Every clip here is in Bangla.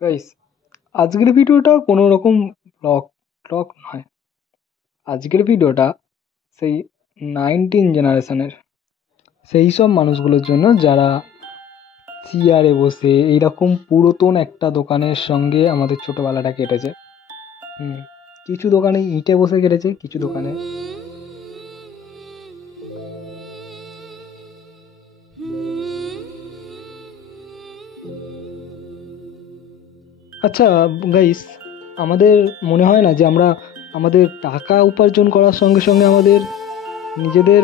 গাইস, আজকের ভিডিওটা কোনো রকম ব্লগ টক নয়। আজকের ভিডিওটা সেই 19 জেনারেশনের সেই সব মানুষগুলোর জন্য যারা চেয়ারে বসে এইরকম পুরাতন একটা দোকানের সঙ্গে আমাদের ছোটবেলাটা কেটেছে। কিছু দোকানে ইটে বসে কেটেছে, কিছু দোকানে আচ্ছা গাইস, আমাদের মনে হয় না যে আমরা আমাদের টাকা উপার্জন করার সঙ্গে সঙ্গে আমাদের নিজেদের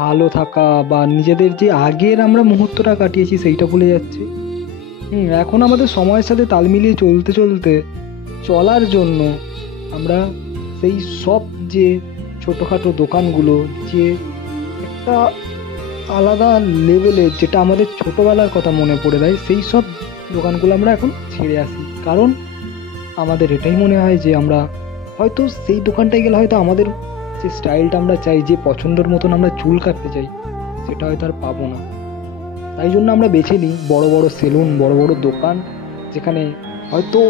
ভালো থাকা বা নিজেদের যে আগের আমরা মুহূর্তটা কাটিয়েছি সেইটা ভুলে যাচ্ছি। এখন আমাদের সময়ের সাথে তাল মিলিয়ে চলতে চলতে চলার জন্য আমরা সেই সব যে ছোটোখাটো দোকানগুলো, যে একটা আলাদা লেভেলের, যেটা আমাদের ছোটোবেলার কথা মনে পড়ে দেয়, সেই সব দোকানগুলো আমরা এখন ছেড়ে আসি। কারণ আমাদের এটাই মনে হয় যে আমরা হয়তো সেই দোকানটায় গেলে হয়তো আমাদের যে স্টাইলটা আমরা চাই, যে পছন্দের মতন আমরা চুল কাটতে চাই, সেটা হয়তো আর পাবো না। তাই জন্য আমরা বেছে নিই বড় বড় সেলুন, বড় বড় দোকান, যেখানে হয়তো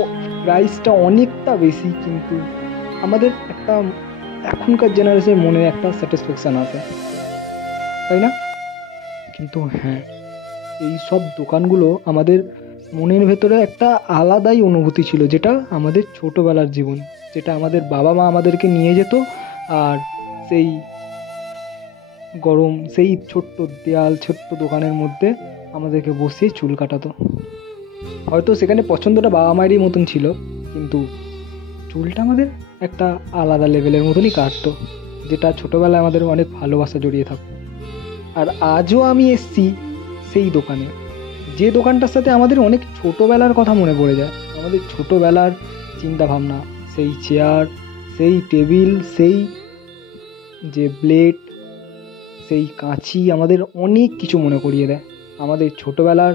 প্রাইসটা অনেকটা বেশি, কিন্তু আমাদের একটা এখনকার জেনারেশনের মনে একটা স্যাটিসফ্যাকশান আসে, তাই না? কিন্তু হ্যাঁ, এই সব দোকানগুলো আমাদের মনের ভেতরে একটা আলাদাই অনুভূতি ছিল, যেটা আমাদের ছোটোবেলার জীবন, যেটা আমাদের বাবা মা আমাদেরকে নিয়ে যেত। আর সেই গরম সেই ছোট্ট দেয়াল, ছোট্ট দোকানের মধ্যে আমাদেরকে বসিয়ে চুল কাটাতো। হয়তো সেখানে পছন্দটা বাবা মায়েরই মতন ছিল, কিন্তু চুলটা আমাদের একটা আলাদা লেভেলের মতনই কাটতো, যেটা ছোটোবেলায় আমাদের অনেক ভালোবাসা জড়িয়ে থাকতো। আর আজও আমি এসছি সেই দোকানে, যে দোকানটার সাথে আমাদের অনেক ছোটোবেলার কথা মনে পড়ে যায়, আমাদের ছোটোবেলার চিন্তাভাবনা, সেই চেয়ার, সেই টেবিল, সেই যে ব্লেড, সেই কাঁচি, আমাদের অনেক কিছু মনে করিয়ে দেয়। আমাদের ছোটোবেলার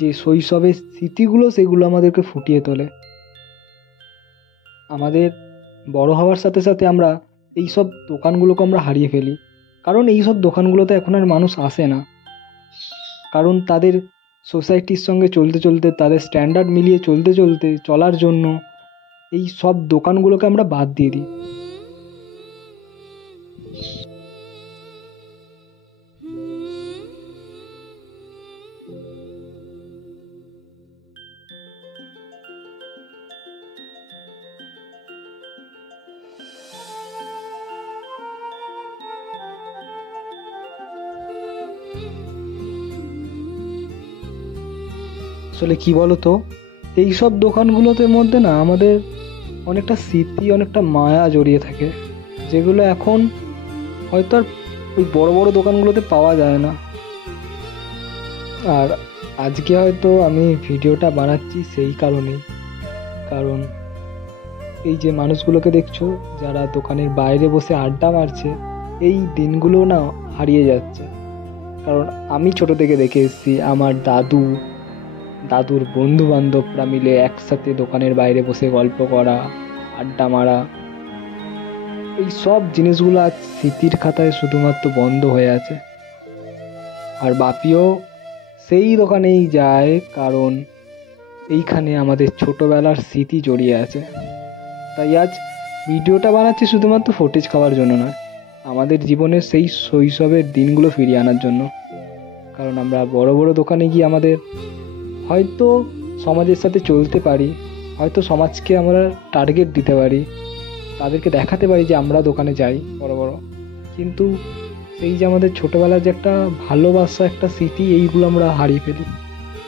যে শৈশবের স্মৃতিগুলো, সেগুলো আমাদেরকে ফুটিয়ে তোলে। আমাদের বড় হওয়ার সাথে সাথে আমরা এই সব দোকানগুলোকে আমরা হারিয়ে ফেলি, কারণ এই সব দোকানগুলোতে এখন আর মানুষ আসে না। কারণ তাদের সোসাইটির সঙ্গে চলতে চলতে, তাদের স্ট্যান্ডার্ড মিলিয়ে চলতে চলতে চলার জন্য এই সব দোকানগুলোকে আমরা বাদ দিয়ে দিই। আসলে কি বলতো, এই সব দোকানগুলোতে মধ্যে না আমাদের অনেকটা স্মৃতি, অনেকটা মায়া জড়িয়ে থাকে, যেগুলো এখন হয়তো আর ওই বড় বড় দোকানগুলোতে পাওয়া যায় না। আর আজকে হয়তো আমি ভিডিওটা বানাচ্ছি সেই কারণেই, কারণ এই যে মানুষগুলোকে দেখছো যারা দোকানের বাইরে বসে আড্ডা মারছে, এই দিনগুলো না হারিয়ে যাচ্ছে। কারণ আমি ছোট থেকে দেখে এসেছি আমার দাদুর বন্ধু বান্ধবরা মিলে একসাথে দোকানের বাইরে বসে গল্প করা, আড্ডা মারা, এই সব জিনিসগুলো আজ স্মৃতির খাতায় শুধুমাত্র বন্ধ হয়ে আছে। আর বাপিও সেই দোকানেই যায়, কারণ এইখানে আমাদের ছোটবেলার স্মৃতি জড়িয়ে আছে। তাই আজ ভিডিওটা বানাচ্ছি শুধুমাত্র ফুটেজ খাওয়ার জন্য নয়, আমাদের জীবনের সেই শৈশবের দিনগুলো ফিরিয়ে আনার জন্য। কারণ আমরা বড় বড় দোকানে গিয়ে আমাদের হয়তো সমাজের সাথে চলতে পারি, হয়তো সমাজকে আমরা টার্গেট দিতে পারি, তাদেরকে দেখাতে পারি যে আমরা দোকানে যাই বড় বড়, কিন্তু সেই যে আমাদের ছোটোবেলার যে একটা ভালোবাসা, একটা স্মৃতি, এইগুলো আমরা হারিয়ে ফেলি।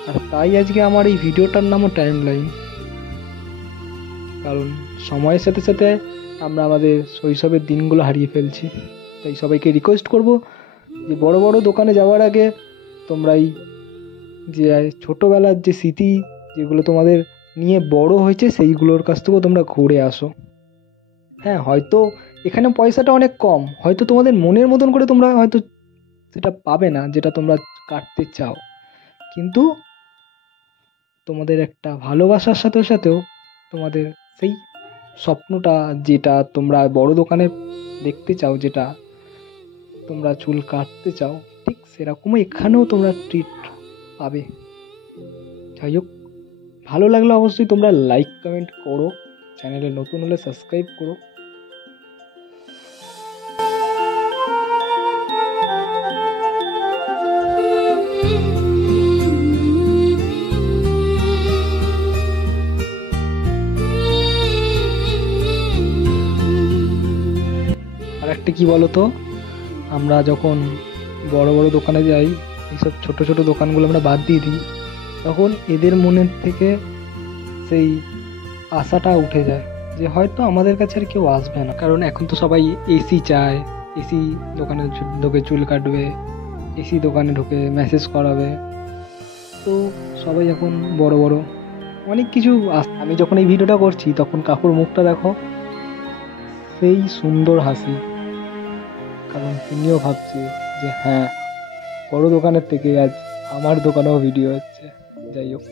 আর তাই আজকে আমার এই ভিডিওটার নামও টাইম লাইন। কারণ সময়ের সাথে সাথে আমরা আমাদের শৈশবের দিনগুলো হারিয়ে ফেলছি। তাই সবাইকে রিকোয়েস্ট করব যে বড় বড় দোকানে যাওয়ার আগে তোমরা এই যে ছোটোবেলার যে স্মৃতি, যেগুলো তোমাদের নিয়ে বড় হয়েছে, সেইগুলোর কাছ থেকেও তোমরা ঘুরে আসো। হ্যাঁ, হয়তো এখানে পয়সাটা অনেক কম, হয়তো তোমাদের মনের মতন করে তোমরা হয়তো সেটা পাবে না যেটা তোমরা কাটতে চাও, কিন্তু তোমাদের একটা ভালোবাসার সাথে সাথেও তোমাদের সেই স্বপ্নটা, যেটা তোমরা বড় দোকানে দেখতে চাও, যেটা তোমরা চুল কাটতে চাও, ঠিক সেরকমই এখানেও তোমরা ট্রিট পাবে। যাই হোক, ভালো লাগলে অবশ্যই তোমরা লাইক কমেন্ট করো, চ্যানেলে নতুন হলে সাবস্ক্রাইব করো। আর একটা কি বলতো, আমরা যখন বড় বড় দোকানে যাই, এইসব ছোট ছোট দোকানগুলো আমরা বাদ দিয়ে দিই, তখন এদের মনের থেকে সেই আশাটা উঠে যায় যে হয়তো আমাদের কাছে আর কেউ আসবে না। কারণ এখন তো সবাই এসি চায়, এসি দোকানে ঢুকে চুল কাটবে, এসি দোকানে ঢুকে মেসেজ করাবে। তো সবাই এখন বড় বড় অনেক কিছু আমি যখন এই ভিডিওটা করছি তখন কাকুর মুখটা দেখো, সেই সুন্দর হাসি। কারণ তিনিও ভাবছে যে হ্যাঁ, বড় দোকানের থেকে আজ আমার দোকানেও ভিডিও হচ্ছে। যাই হোক,